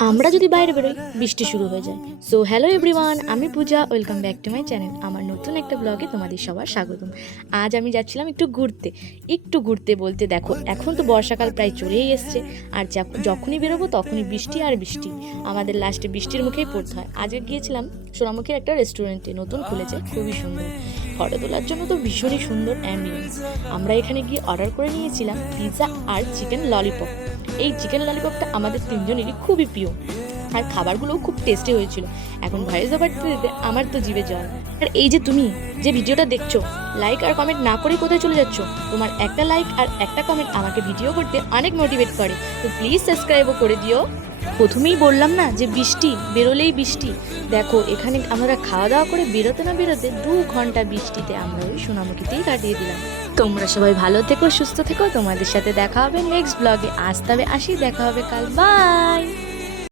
আমরা যদি বাইরে বেরোই বৃষ্টি শুরু হয়ে যায়। সো হ্যালো এভরিওয়ান, আমি Puja, welcome back to my channel. আমার নতুন একটা ব্লগে তোমাদের সবার স্বাগতম। আজ আমি যাচ্ছিলাম একটু ঘুরতে বলতে দেখো, এখন তো বর্ষাকাল প্রায় চলেই এসছে, আর যখনই বেরোবো তখনই বৃষ্টি আর বৃষ্টি। আমাদের লাস্টে বৃষ্টির মুখেই পড়তে হয়। আজকে গিয়েছিলাম সোনামুখীর একটা রেস্টুরেন্টে, নতুন খুলেছে, খুবই সুন্দর, ফটো তোলার জন্য তো ভীষণই সুন্দর অ্যাম্বিয়েন্স। আমরা এখানে গিয়ে অর্ডার করে নিয়েছিলাম পিৎজা আর চিকেন ললিপপ। এই চিকেন ললিপপটা আমাদের তিনজনেরই খুবই প্রিয়, আর খাবারগুলোও খুব টেস্টি হয়েছিল। এখন ভয়েস ওভার দিতে আমার তো জিভে জল। আর এই যে তুমি যে ভিডিওটা দেখছো, লাইক আর কমেন্ট না করে কোথায় চলে যাচ্ছ? তোমার একটা লাইক আর একটা কমেন্ট আমাকে ভিডিও করতে অনেক মোটিভেট করে, তো প্লিজ সাবস্ক্রাইবও করে দিও। প্রথমেই বললাম না যে বৃষ্টি, বেরোলেই বৃষ্টি। দেখো এখানে আমরা খাওয়া দাওয়া করে বেরোতে না বেরোতে 2 ঘন্টা বৃষ্টিতে আমরা ওই সোনামুখীতেই কাটিয়ে দিলাম। তোমরা সবাই ভালো থেকো, সুস্থ থেকো। তোমাদের সাথে দেখা হবে নেক্সট ব্লগে। আজ তবে আসি, দেখা হবে কাল, বাই।